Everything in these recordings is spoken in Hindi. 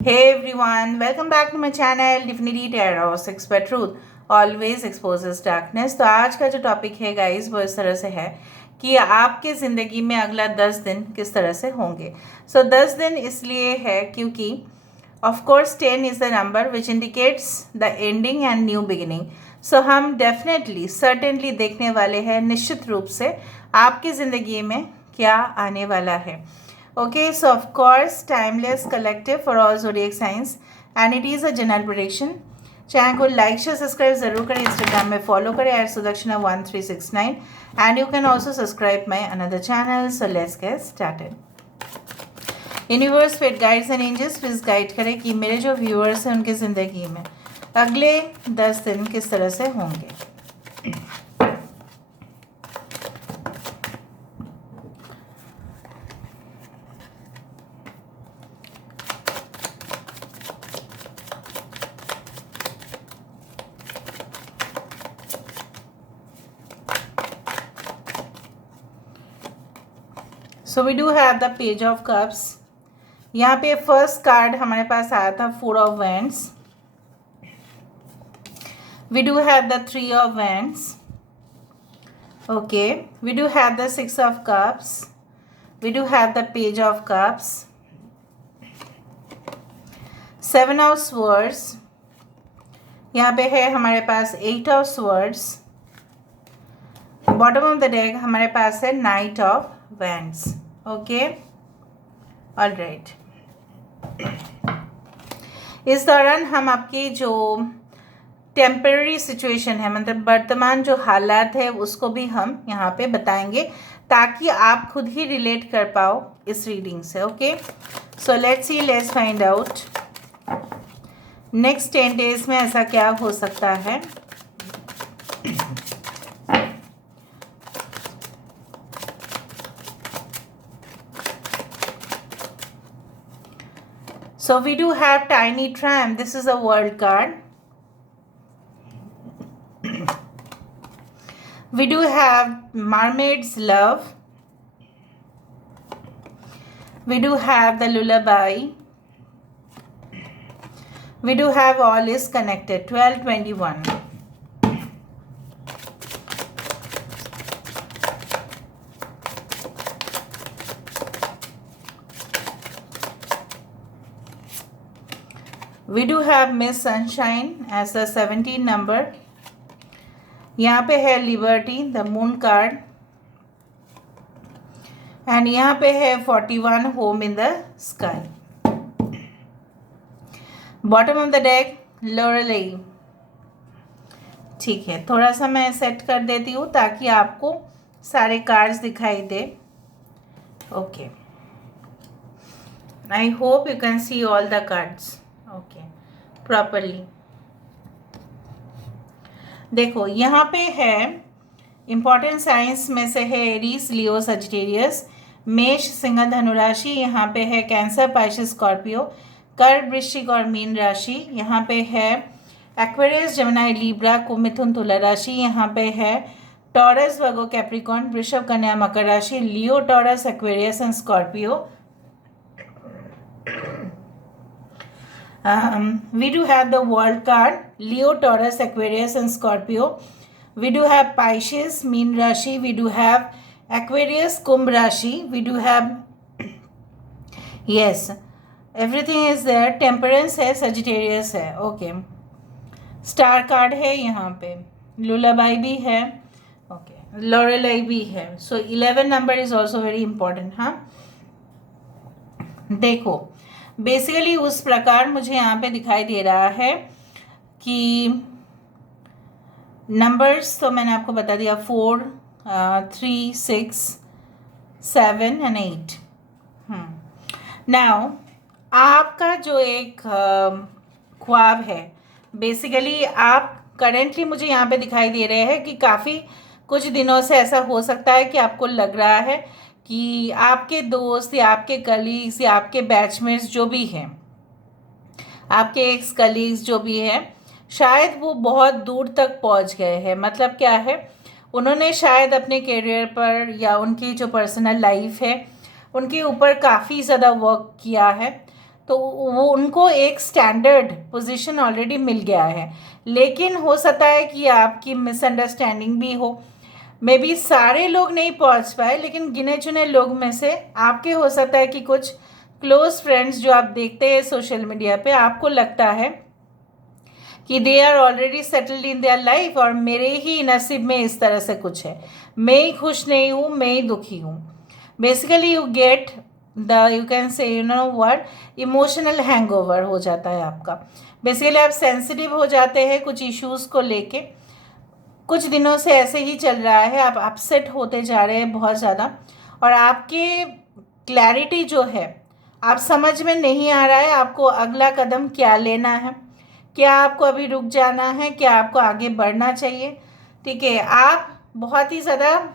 Hey everyone, welcome back to my channel Divinity Tarot 6 पर Truth always exposes darkness। तो आज का जो टॉपिक है गाइस वो इस तरह से है कि आपके ज़िंदगी में अगला 10 दिन किस तरह से होंगे। 10 दिन इसलिए है क्योंकि of course 10 is the number which indicates the ending and new beginning. हम डेफिनेटली सर्टेनली देखने वाले हैं निश्चित रूप से आपकी ज़िंदगी में क्या आने वाला है। Okay, so of course, timeless collective for all zodiac signs and it is a general prediction. Channel को लाइक शेयर सब्सक्राइब जरूर करें, इंस्टाग्राम में फॉलो करें @sudakshinah1369 and you can also subscribe my another channel. So let's get started. Universe fate guides and angels please guide करें कि मेरे जो व्यूअर्स हैं उनकी ज़िंदगी में अगले 10 दिन किस तरह से होंगे। So we do have the page of cups. यहाँ पे फर्स्ट कार्ड हमारे पास आया था 4 of wands. We do have the 3 of wands. Okay, we do have the 6 of cups. We do have the page of cups. 7 of swords. यहाँ पे है हमारे पास 8 of swords. Bottom of the deck हमारे पास है knight of wands. Okay, all right. इस दौरान हम आपकी जो टेम्पररी सिचुएशन है, मतलब वर्तमान जो हालात है, उसको भी हम यहाँ पे बताएंगे ताकि आप खुद ही रिलेट कर पाओ इस रीडिंग से। Okay, so let's see, let's find out next 10 days में ऐसा क्या हो सकता है। So we do have Tiny Tram. This is a world card. We do have Mermaid's Love. We do have the Lullaby. We do have All is Connected. 1221. We do have Miss Sunshine as the 17 number. यहाँ पे है Liberty, the Moon card. And यहाँ पे है 41 Home in the Sky. Bottom of the deck Lorelei. ठीक है, थोड़ा सा मैं सेट कर देती हूँ ताकि आपको सारे कार्ड्स दिखाई दे। Okay, I hope you can see all the cards. Okay, properly देखो, यहाँ पे है इम्पॉर्टेंट साइंस में से है एरीज, लियो, सजिटेरियस, मेष, सिंह, धनु राशि। यहाँ पे है कैंसर, पाइसेस, स्कॉर्पियो, कर्क, वृश्चिक और मीन राशि। यहाँ पे है एक्वेरियस, जमुनाई, लीब्रा, कुंभ, मिथुन, तुला राशि। यहाँ पे है टॉरस, वर्गो, कैप्रिकॉर्न, वृषभ, कन्या, मकर राशि, Leo, Taurus, Aquarius and Scorpio. We do have the world card, Leo, Taurus, Aquarius and Scorpio. We do have Pisces, Meen Rashi. We do have Aquarius, Kumbh Rashi. We do have, yes, everything is there. Temperance है, Sagittarius है. Okay. Star card है यहाँ पे, Lullaby भी है. Okay. Lorelei भी है. So 11 number is also very important, हाँ. देखो, बेसिकली उस प्रकार मुझे यहाँ पे दिखाई दे रहा है कि नंबर्स तो मैंने आपको बता दिया, 4, 3, 6, 7 एंड 8। नाउ आपका जो एक ख्वाब है, बेसिकली आप करेंटली मुझे यहाँ पे दिखाई दे रहे हैं कि काफ़ी कुछ दिनों से ऐसा हो सकता है कि आपको लग रहा है कि आपके दोस्त या आपके कलीग्स या आपके बैचमेट्स जो भी हैं, आपके एक्स कलीग्स जो भी हैं, शायद वो बहुत दूर तक पहुंच गए हैं। मतलब क्या है, उन्होंने शायद अपने करियर पर या उनकी जो पर्सनल लाइफ है उनके ऊपर काफ़ी ज़्यादा वर्क किया है, तो वो उनको एक स्टैंडर्ड पोजीशन ऑलरेडी मिल गया है। लेकिन हो सकता है कि आपकी मिसअंडरस्टैंडिंग भी हो, मे बी सारे लोग नहीं पहुंच पाए, लेकिन गिने चुने लोग में से आपके हो सकता है कि कुछ क्लोज फ्रेंड्स जो आप देखते हैं सोशल मीडिया पे, आपको लगता है कि they are already settled in their life और मेरे ही नसीब में इस तरह से कुछ है, मैं ही खुश नहीं हूँ, मैं ही दुखी हूँ। Basically you get the, you can say, you know what, emotional hangover हो जाता है आपका। बेसिकली आप सेंसिटिव हो जाते हैं कुछ इश्यूज़ को लेके। कुछ दिनों से ऐसे ही चल रहा है, आप अपसेट होते जा रहे हैं बहुत ज़्यादा, और आपके क्लैरिटी जो है, आप समझ में नहीं आ रहा है आपको अगला कदम क्या लेना है, क्या आपको अभी रुक जाना है, क्या आपको आगे बढ़ना चाहिए। ठीक है, आप बहुत ही ज़्यादा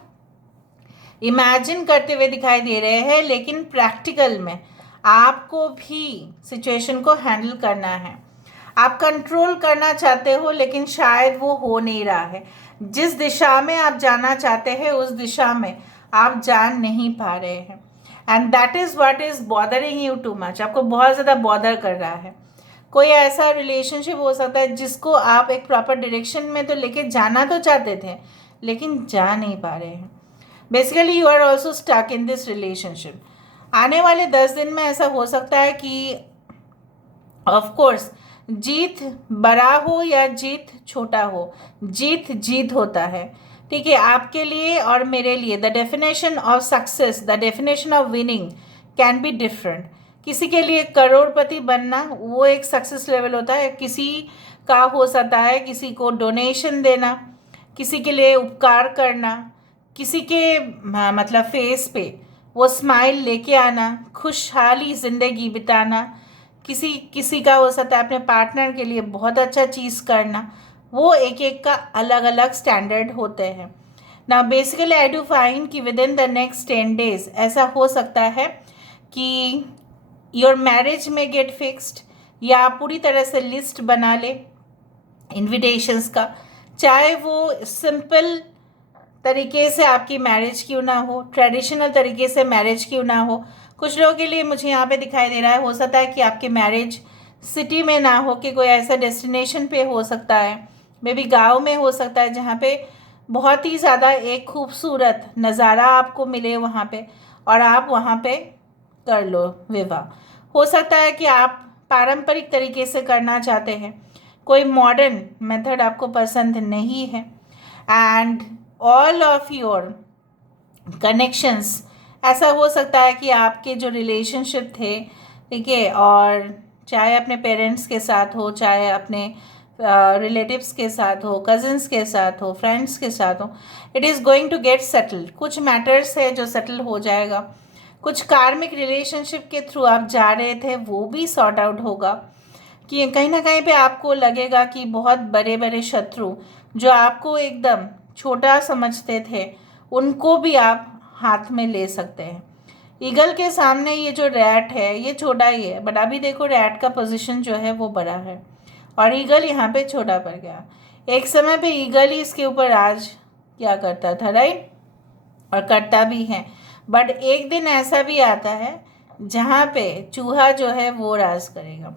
इमेजिन करते हुए दिखाई दे रहे हैं, लेकिन प्रैक्टिकल में आपको भी सिचुएशन को हैंडल करना है। आप कंट्रोल करना चाहते हो, लेकिन शायद वो हो नहीं रहा है। जिस दिशा में आप जाना चाहते हैं उस दिशा में आप जा नहीं पा रहे हैं, and that is what is bothering you too much. आपको बहुत ज़्यादा बॉदर कर रहा है। कोई ऐसा रिलेशनशिप हो सकता है जिसको आप एक प्रॉपर डायरेक्शन में तो लेके जाना तो चाहते थे, लेकिन जा नहीं पा रहे हैं। Basically you are also stuck in this relationship. आने वाले 10 दिन में ऐसा हो सकता है कि ऑफ कोर्स जीत बड़ा हो या जीत छोटा हो, जीत जीत होता है। ठीक है, आपके लिए और मेरे लिए the definition of success, the definition of winning can be different. किसी के लिए करोड़पति बनना वो एक सक्सेस लेवल होता है, किसी का हो सकता है किसी को डोनेशन देना, किसी के लिए उपकार करना, किसी के मतलब फेस पे वो स्माइल लेके आना, खुशहाली ज़िंदगी बिताना। किसी का हो सकता है अपने पार्टनर के लिए बहुत अच्छा चीज़ करना। वो एक एक का अलग अलग स्टैंडर्ड होते हैं ना। बेसिकली आई डू फाइंड कि with in the next 10 days ऐसा हो सकता है कि योर मैरिज में गेट फिक्स्ड, या आप पूरी तरह से लिस्ट बना ले इन्विटेशंस का, चाहे वो सिंपल तरीके से आपकी मैरिज क्यों ना हो, ट्रेडिशनल तरीके से मैरिज क्यों ना हो। कुछ लोगों के लिए मुझे यहाँ पे दिखाई दे रहा है, हो सकता है कि आपकी मैरिज सिटी में ना हो, कि कोई ऐसा डेस्टिनेशन पे हो सकता है, मे बी गाँव में हो सकता है, जहाँ पे बहुत ही ज़्यादा एक खूबसूरत नज़ारा आपको मिले वहाँ पे, और आप वहाँ पे कर लो विवाह। हो सकता है कि आप पारंपरिक तरीके से करना चाहते हैं, कोई मॉडर्न मेथड आपको पसंद नहीं है, and all of your connections, ऐसा हो सकता है कि आपके जो रिलेशनशिप थे, ठीक है, और चाहे अपने पेरेंट्स के साथ हो, चाहे अपने रिलेटिव्स के साथ हो, कज़न्स के साथ हो, फ्रेंड्स के साथ हो, it is going to get settled. कुछ मैटर्स है जो सेटल हो जाएगा। कुछ कार्मिक रिलेशनशिप के थ्रू आप जा रहे थे, वो भी सॉर्ट आउट होगा। कि कहीं ना कहीं पे आपको लगेगा कि बहुत बड़े बड़े शत्रु जो आपको एकदम छोटा समझते थे, उनको भी आप हाथ में ले सकते हैं। ईगल के सामने ये जो रैट है ये छोटा ही है, बट अभी देखो रैट का पोजीशन जो है वो बड़ा है, और ईगल यहाँ पे छोटा पड़ गया। एक समय पे ईगल ही इसके ऊपर राज क्या करता था, राइट, और करता भी है। बट एक दिन ऐसा भी आता है जहाँ पे चूहा जो है वो राज करेगा।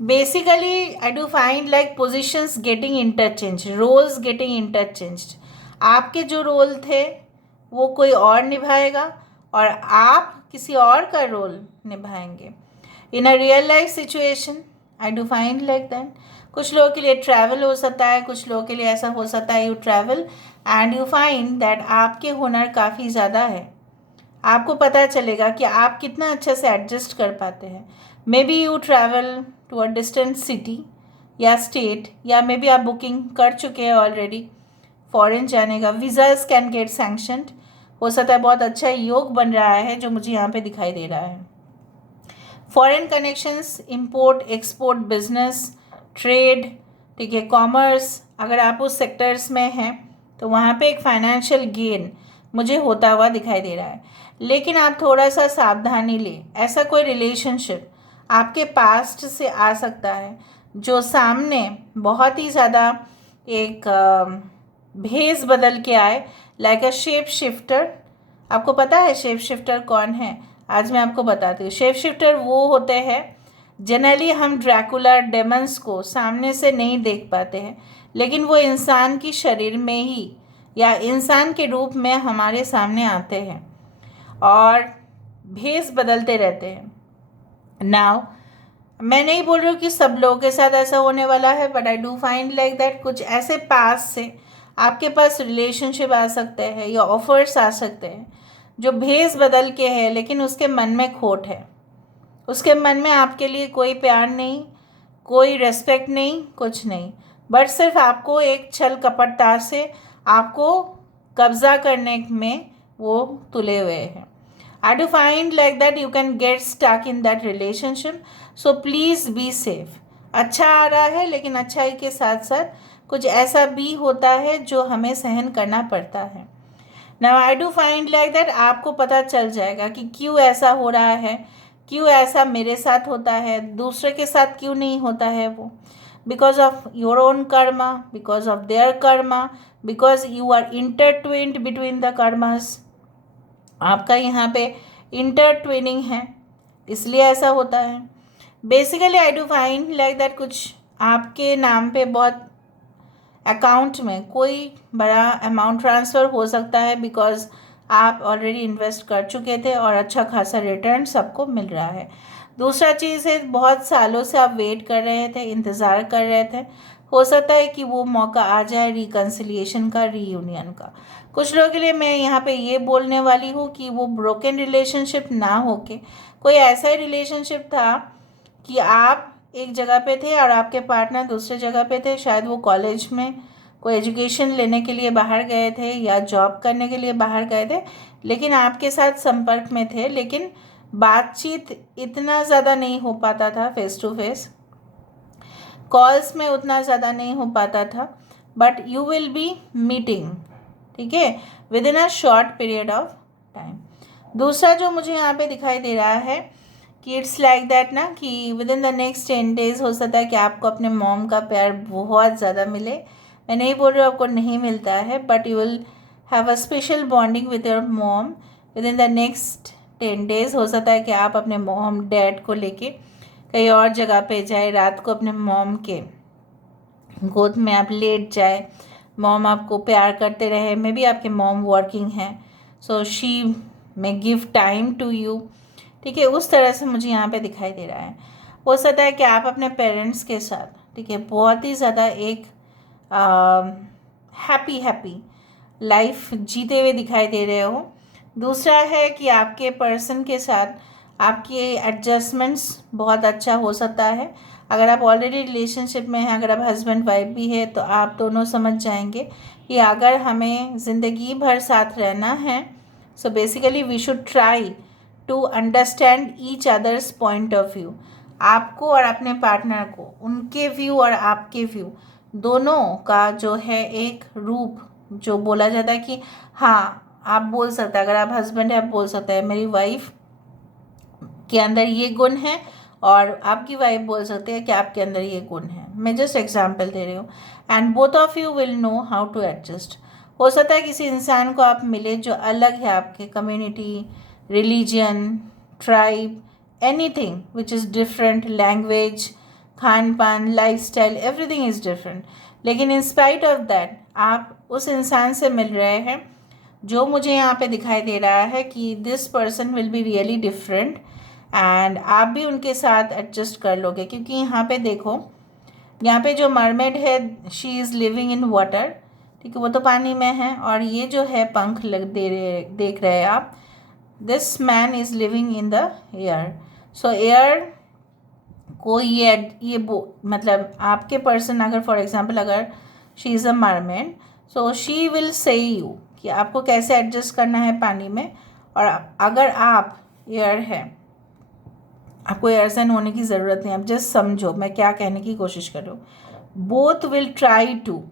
Basically I do find like positions getting interchange, roles getting interchange. आपके जो रोल थे वो कोई और निभाएगा, और आप किसी और का रोल निभाएंगे in a real life situation. I do find like that. कुछ लोगों के लिए ट्रैवल हो सकता है, कुछ लोगों के लिए ऐसा हो सकता है you travel and you find that आपके हुनर काफ़ी ज़्यादा है। आपको पता चलेगा कि आप कितना अच्छे से एडजस्ट कर पाते हैं। Maybe you travel to a distant city या स्टेट, या मे बी आप बुकिंग कर चुके हैं ऑलरेडी फॉरेन जाने का। वीज़ाज कैन गेट सैंक्शनड, हो सकता है बहुत अच्छा योग बन रहा है जो मुझे यहाँ पे दिखाई दे रहा है। Foreign connections, import export business, trade, ठीक है, कॉमर्स, अगर आप उस सेक्टर्स में हैं तो वहाँ पे एक फाइनेंशियल गेन मुझे होता हुआ दिखाई दे रहा है। लेकिन आप थोड़ा सा सावधानी लें, ऐसा कोई रिलेशनशिप आपके पास्ट से आ सकता है जो सामने बहुत ही ज़्यादा एक भेस बदल के आए, लाइक अ शेप शिफ्टर। आपको पता है शेप शिफ्टर कौन है? आज मैं आपको बताती हूँ। शेप शिफ्टर वो होते हैं जनरली हम ड्रैकुला डेमन्स को सामने से नहीं देख पाते हैं, लेकिन वो इंसान की शरीर में ही या इंसान के रूप में हमारे सामने आते हैं और भेष बदलते रहते हैं। नाउ मैं नहीं बोल रही हूँ कि सब लोगों के साथ ऐसा होने वाला है, but I do find like that कुछ ऐसे पास से आपके पास रिलेशनशिप आ सकते हैं या ऑफर्स आ सकते हैं जो भेष बदल के है, लेकिन उसके मन में खोट है। उसके मन में आपके लिए कोई प्यार नहीं, कोई रेस्पेक्ट नहीं, कुछ नहीं, बट सिर्फ आपको एक छल कपटता से आपको कब्जा करने में वो तुले हुए हैं। I do find like that you can get stuck in that relationship, so please be safe. अच्छा आ रहा है, लेकिन अच्छाई के साथ साथ कुछ ऐसा भी होता है जो हमें सहन करना पड़ता है। Now I do find like that आपको पता चल जाएगा कि क्यों ऐसा हो रहा है, क्यों ऐसा मेरे साथ होता है, दूसरे के साथ क्यों नहीं होता है वो। Because of your own karma, because of their karma, because you are intertwined between the karmas. आपका यहाँ पे इंटरट्विनिंग है, इसलिए ऐसा होता है। Basically I do find like that कुछ आपके नाम पे बहुत अकाउंट में कोई बड़ा अमाउंट ट्रांसफ़र हो सकता है, बिकॉज आप ऑलरेडी इन्वेस्ट कर चुके थे और अच्छा खासा रिटर्न सबको मिल रहा है। दूसरा चीज़ है, बहुत सालों से आप वेट कर रहे थे, इंतज़ार कर रहे थे, हो सकता है कि वो मौका आ जाए रिकन्सिलिएशन का, रीयूनियन का। कुछ लोगों के लिए मैं यहाँ पे ये बोलने वाली हूँ कि वो ब्रोकन रिलेशनशिप ना होके कोई ऐसा ही रिलेशनशिप था कि आप एक जगह पे थे और आपके पार्टनर दूसरे जगह पे थे। शायद वो कॉलेज में कोई एजुकेशन लेने के लिए बाहर गए थे या जॉब करने के लिए बाहर गए थे, लेकिन आपके साथ संपर्क में थे, लेकिन बातचीत इतना ज़्यादा नहीं हो पाता था, फेस टू फेस कॉल्स में उतना ज़्यादा नहीं हो पाता था, but you will B meeting, ठीक है, with in a short period of time. दूसरा जो मुझे यहाँ पे दिखाई दे रहा है कि इट्स लाइक दैट ना कि with in the next 10 days हो सकता है कि आपको अपने मॉम का प्यार बहुत ज़्यादा मिले। मैं नहीं बोल रही हूँ आपको नहीं मिलता है, but you will have a special bonding with your mom with in the next 10 days। हो सकता है कि आप अपने मॉम डैड को लेके कहीं और जगह पे जाए, रात को अपने मॉम के गोद में आप लेट जाए, मॉम आपको प्यार करते रहे। मे बी आपके मॉम वर्किंग हैं, so she may give time to you, ठीक है, उस तरह से मुझे यहाँ पे दिखाई दे रहा है। हो सकता है कि आप अपने पेरेंट्स के साथ, ठीक है, बहुत ही ज़्यादा एक हैप्पी लाइफ जीते हुए दिखाई दे रहे हो। दूसरा है कि आपके पर्सन के साथ आपके एडजस्टमेंट्स बहुत अच्छा हो सकता है। अगर आप ऑलरेडी रिलेशनशिप में हैं, अगर आप हस्बैंड वाइफ भी है, तो आप दोनों समझ जाएंगे कि अगर हमें ज़िंदगी भर साथ रहना है, so basically we should try to understand each others point of view. आपको और अपने पार्टनर को, उनके व्यू और आपके व्यू दोनों का जो है एक रूप, जो बोला जाता है कि हाँ, आप बोल सकते हैं, अगर आप हस्बैंड है आप बोल सकते हैं मेरी वाइफ के अंदर ये गुण है, और आपकी वाइफ बोल सकती है कि आपके अंदर ये गुण है। मैं जस्ट एग्जांपल दे रही हूँ, and both of you will know how to adjust. हो सकता है किसी इंसान को आप मिले जो अलग है आपके community, religion, tribe, anything which is different, language, खान पान, life style, everything is different, लेकिन इन स्पाइट ऑफ दैट आप उस इंसान से मिल रहे हैं जो मुझे यहाँ पे दिखाई दे रहा है कि this person will be really different, and आप भी उनके साथ एडजस्ट कर लोगे। क्योंकि यहाँ पे देखो, यहाँ पे जो मरमेड है, she is living in water, ठीक है, वो तो पानी में है, और ये जो है पंख देख रहे हैं आप, this man is living in the air. So air को ये मतलब आपके पर्सन, अगर फॉर एग्जांपल अगर she is a mermaid, so she will say you कि आपको कैसे एडजस्ट करना है पानी में। और अगर आप एयर है, आपको एयरसन होने की ज़रूरत नहीं, आप जस्ट समझो मैं क्या कहने की कोशिश कर रही हूँ। Both will try to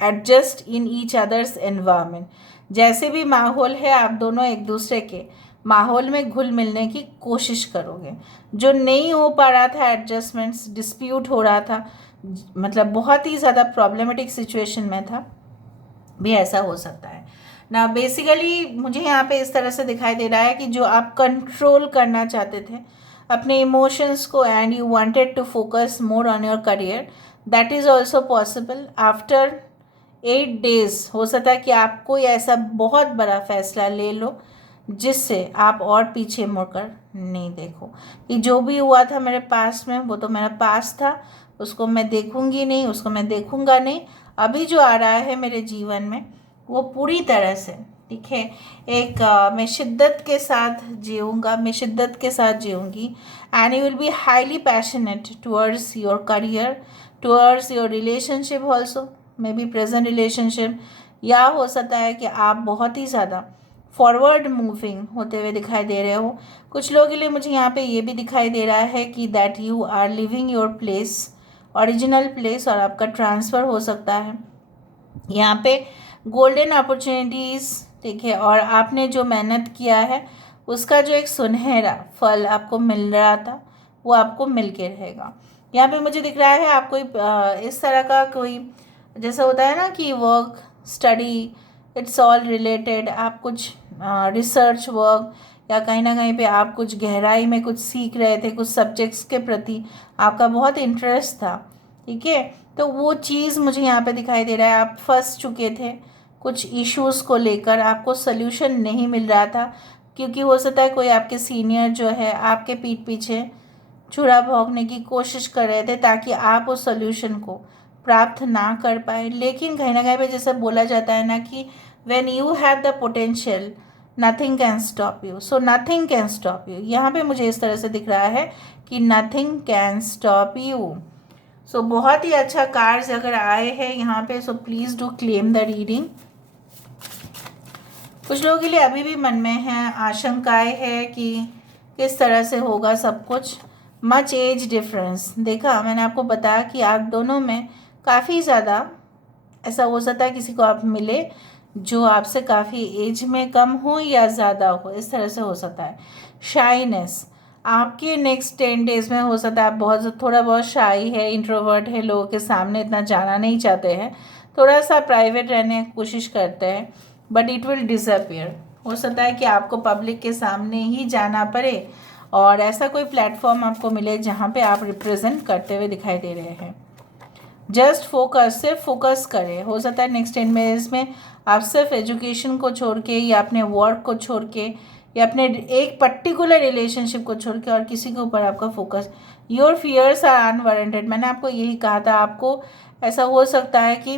adjust in each others environment. जैसे भी माहौल है, आप दोनों एक दूसरे के माहौल में घुल मिलने की कोशिश करोगे। जो नहीं हो पा रहा था एडजस्टमेंट्स, डिस्प्यूट हो रहा था, मतलब बहुत ही ज़्यादा प्रॉब्लमेटिक सिचुएशन में था, भी ऐसा हो सकता है ना। बेसिकली मुझे यहाँ पे इस तरह से दिखाई दे रहा है कि जो आप कंट्रोल करना चाहते थे, अपने इमोशंस को, and you wanted to focus more on your career, that is also possible. After 8 days हो सकता है कि आप कोई ऐसा बहुत बड़ा फैसला ले लो जिससे आप और पीछे मुड़कर नहीं देखो कि जो भी हुआ था मेरे पास में वो तो मेरा पास था, उसको मैं देखूंगी नहीं, उसको मैं देखूंगा नहीं। अभी जो आ रहा है मेरे जीवन में वो पूरी तरह से, ठीक है, एक मैं शिद्दत के साथ जीऊँगा, मैं शिद्दत के साथ जीऊँगी। And you will be highly passionate towards your career, towards your relationship also, maybe present relationship, या हो सकता है कि आप बहुत ही ज़्यादा फॉरवर्ड मूविंग होते हुए दिखाई दे रहे हो। कुछ लोगों के लिए मुझे यहाँ पे ये भी दिखाई दे रहा है कि that you are living your place, original place, और आपका ट्रांसफ़र हो सकता है यहाँ पे। गोल्डन अपॉर्चुनिटीज़, ठीक है, और आपने जो मेहनत किया है उसका जो एक सुनहरा फल आपको मिल रहा था वो आपको मिल के रहेगा। यहाँ पे मुझे दिख रहा है आप कोई इस तरह का कोई, जैसा होता है ना कि work study it's all related, आप कुछ रिसर्च वर्क या कहीं ना कहीं पे आप कुछ गहराई में कुछ सीख रहे थे, कुछ सब्जेक्ट्स के प्रति आपका बहुत इंटरेस्ट था, ठीक है, तो वो चीज़ मुझे यहाँ पे दिखाई दे रहा है। आप फंस चुके थे कुछ इश्यूज़ को लेकर, आपको सल्यूशन नहीं मिल रहा था क्योंकि हो सकता है कोई आपके सीनियर जो है आपके पीठ पीछे छुरा भोंकने की कोशिश कर रहे थे ताकि आप उस सल्यूशन को प्राप्त ना कर पाए। लेकिन कहीं ना कहीं पे जैसे बोला जाता है ना कि when you have the potential nothing can stop you, so nothing can stop you. यहाँ पे मुझे इस तरह से दिख रहा है कि नथिंग कैन स्टॉप यू। सो बहुत ही अच्छा कार्ड्स अगर आए हैं यहाँ पे, so please do claim the reading. कुछ लोगों के लिए अभी भी मन में है, आशंकाएं है कि किस तरह से होगा सब कुछ। मच एज डिफरेंस, देखा मैंने आपको बताया कि आप दोनों में काफ़ी ज़्यादा ऐसा हो सकता है किसी को आप मिले जो आपसे काफ़ी एज में कम हो या ज़्यादा हो, इस तरह से हो सकता है। शाइनेस, आपके नेक्स्ट 10 days में हो सकता है आप बहुत थोड़ा बहुत शाई है, इंट्रोवर्ट है, लोगों के सामने इतना जाना नहीं चाहते हैं, थोड़ा सा प्राइवेट रहने की कोशिश करते हैं, बट इट विल डिसअपियर। हो सकता है कि आपको पब्लिक के सामने ही जाना पड़े और ऐसा कोई प्लेटफॉर्म आपको मिले जहाँ पे आप रिप्रेजेंट करते हुए दिखाई दे रहे हैं। जस्ट फोकस, सिर्फ फोकस करें। हो सकता है नेक्स्ट 10 days में आप सिर्फ एजुकेशन को छोड़ के या अपने वर्क को छोड़ के या अपने एक पर्टिकुलर रिलेशनशिप को छोड़ के और किसी के ऊपर आपका focus. Your fears are unwarranted, मैंने आपको यही कहा था। आपको ऐसा हो सकता है कि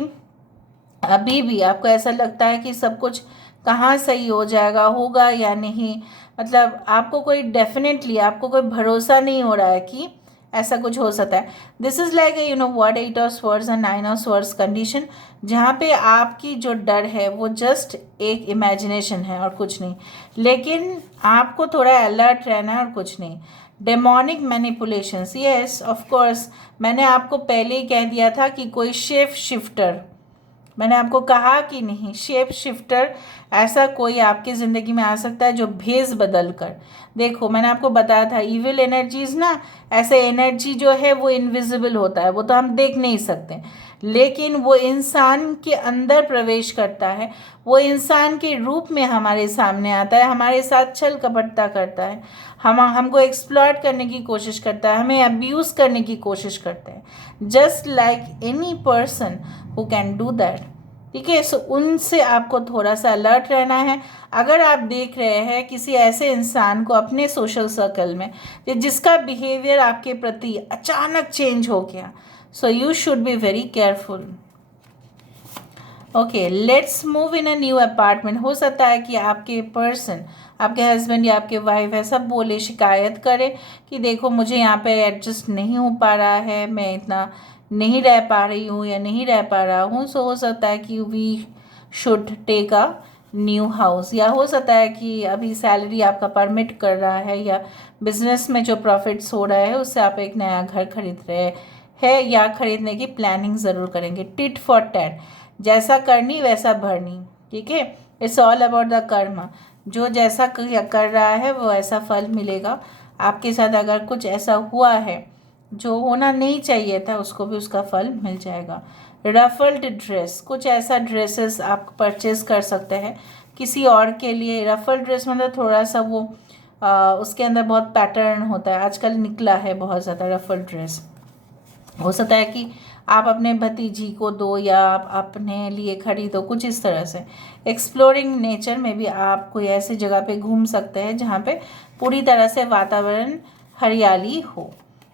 अभी भी आपको ऐसा लगता है कि सब कुछ कहाँ सही हो जाएगा, होगा या नहीं, मतलब आपको कोई डेफिनेटली आपको कोई भरोसा नहीं हो रहा है कि ऐसा कुछ हो सकता है। This is like you know what 8 of Swords and 9 of Swords condition, जहाँ पे आपकी जो डर है वो जस्ट एक इमेजिनेशन है और कुछ नहीं, लेकिन आपको थोड़ा अलर्ट रहना है और कुछ नहीं। Demonic manipulations, yes of course, मैंने आपको पहले ही कह दिया था कि कोई शेप शिफ्टर, मैंने आपको कहा कि नहीं, शेप शिफ्टर ऐसा कोई आपकी ज़िंदगी में आ सकता है जो भेस बदल कर, देखो मैंने आपको बताया था इविल एनर्जीज ना, ऐसे एनर्जी जो है वो इनविजिबल होता है, वो तो हम देख नहीं सकते, लेकिन वो इंसान के अंदर प्रवेश करता है, वो इंसान के रूप में हमारे सामने आता है, हमारे साथ छल कपटता करता है, हमको एक्सप्लॉयट करने की कोशिश करता है, हमें अब्यूज़ करने की कोशिश करता है, just like any person who can do that, ठीक है। सो उनसे आपको थोड़ा सा अलर्ट रहना है। अगर आप देख रहे हैं किसी ऐसे इंसान को अपने सोशल सर्कल में जिसका बिहेवियर आपके प्रति अचानक चेंज हो गया, so you should be very careful. Okay, let's move in a new apartment. हो सकता है कि आपके पर्सन, आपके हस्बैंड या आपके वाइफ ऐसा बोले, शिकायत करे कि देखो मुझे यहाँ पे एडजस्ट नहीं हो पा रहा है, मैं इतना नहीं रह पा रही हूँ या नहीं रह पा रहा हूँ। सो हो सकता है कि we should take a new house, या हो सकता है कि अभी सैलरी आपका परमिट कर रहा है या बिजनेस में जो प्रॉफिट्स हो रहा है उससे आप एक नया घर खरीद रहे हैं या खरीदने की प्लानिंग ज़रूर करेंगे। टिट फॉर टैट, जैसा करनी वैसा भरनी, ठीक है। इट्स ऑल अबाउट द कर्म, जो जैसा कर रहा है वो ऐसा फल मिलेगा। आपके साथ अगर कुछ ऐसा हुआ है जो होना नहीं चाहिए था, उसको भी उसका फल मिल जाएगा। रफल्ड ड्रेस, कुछ ऐसा ड्रेसेस आप परचेज कर सकते हैं किसी और के लिए। रफल्ड ड्रेस मतलब थोड़ा सा वो उसके अंदर बहुत पैटर्न होता है, आजकल निकला है बहुत ज़्यादा रफल ड्रेस। हो सकता है कि आप अपने भतीजी को दो या आप अपने लिए खरीदो, कुछ इस तरह से। एक्सप्लोरिंग नेचर में भी आप कोई ऐसी जगह पे घूम सकते हैं जहाँ पे पूरी तरह से वातावरण हरियाली हो।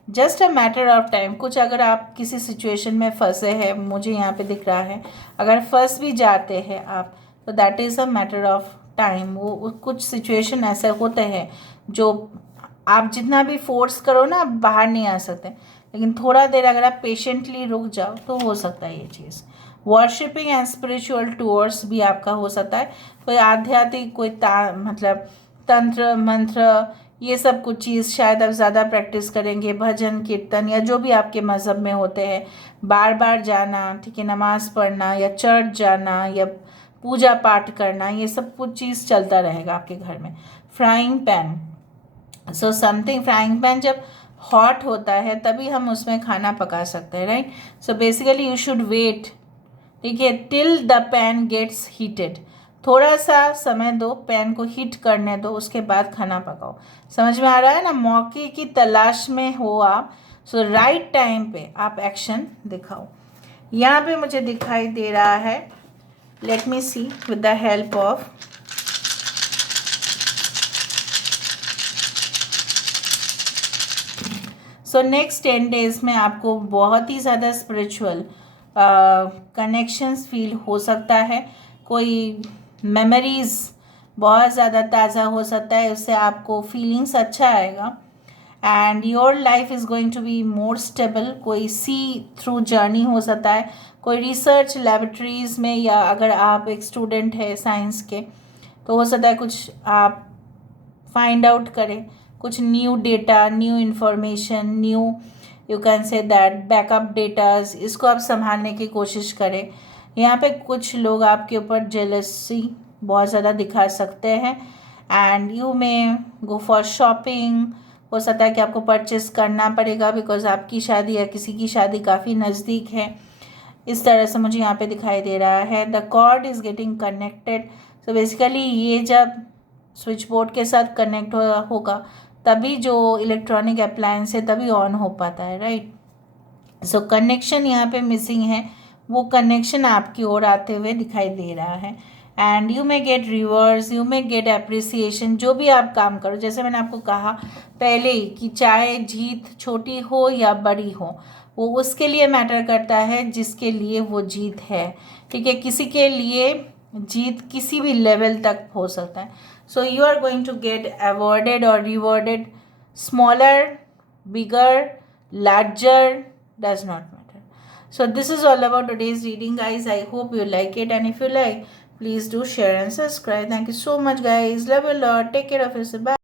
Just a matter of time, कुछ अगर आप किसी सिचुएशन में फंसे हैं, मुझे यहाँ पे दिख रहा है, अगर फंस भी जाते हैं आप, तो that is a matter of time. वो कुछ सिचुएशन ऐसे होते हैं जो आप जितना भी फोर्स करो ना, आप बाहर नहीं आ सकते, लेकिन थोड़ा देर अगर आप पेशेंटली रुक जाओ तो हो सकता है ये चीज़। वर्शिपिंग एंड स्पिरिचुअल टूर्स भी आपका हो सकता है, कोई आध्यात्मिक, कोई मतलब तंत्र मंत्र, ये सब कुछ चीज़ शायद आप ज़्यादा प्रैक्टिस करेंगे, भजन कीर्तन या जो भी आपके मज़हब में होते हैं, बार बार जाना, ठीक है, नमाज़ पढ़ना या चर्च जाना या पूजा पाठ करना, ये सब कुछ चीज़ चलता रहेगा आपके घर में। Frying pan, so something, frying pan जब हॉट होता है तभी हम उसमें खाना पका सकते हैं, right. So basically you should wait, ठीक है, till the pan gets heated. थोड़ा सा समय दो, पैन को हीट करने दो, उसके बाद खाना पकाओ। समझ में आ रहा है ना, मौके की तलाश में हो आप, सो राइट टाइम पे आप एक्शन दिखाओ। यहाँ पे मुझे दिखाई दे रहा है, let me see with the help of, so next 10 days में आपको बहुत ही ज़्यादा स्पिरिचुअल कनेक्शंस फील हो सकता है, कोई मेमोरीज बहुत ज़्यादा ताज़ा हो सकता है, उससे आपको फीलिंग्स अच्छा आएगा and your life is going to be more stable. कोई सी थ्रू जर्नी हो सकता है, कोई रिसर्च लेबोरेटरीज़ में, या अगर आप एक स्टूडेंट है साइंस के तो हो सकता है कुछ आप फाइंड आउट करें, कुछ new data, new information, new you can say that backup datas, इसको आप संभालने की कोशिश करें। यहाँ पे कुछ लोग आपके ऊपर जेलसी बहुत ज़्यादा दिखा सकते हैं and you may go for shopping. हो सकता है कि आपको परचेस करना पड़ेगा बिकॉज आपकी शादी या किसी की शादी काफ़ी नज़दीक है, इस तरह से मुझे यहाँ पे दिखाई दे रहा है। The cord is getting connected, so basically ये जब स्विच बोर्ड के साथ कनेक्ट होगा तभी जो इलेक्ट्रॉनिक अप्लायंस है तभी ऑन हो पाता है, राइट। सो कनेक्शन यहाँ पे मिसिंग है, वो कनेक्शन आपकी ओर आते हुए दिखाई दे रहा है and you may gate reverse, you may gate appreciation. जो भी आप काम करो, जैसे मैंने आपको कहा पहले ही कि चाहे जीत छोटी हो या बड़ी हो, वो उसके लिए मैटर करता है जिसके लिए वो जीत है, ठीक है। किसी के लिए जीत किसी भी लेवल तक हो सकता है। So you are going to get awarded और rewarded, smaller, bigger, larger, does not matter. So this is all about today's reading, guys. I hope you like it, and if you like, please do share and subscribe. Thank you so much, guys. Love you a lot. Take care of yourself. Bye.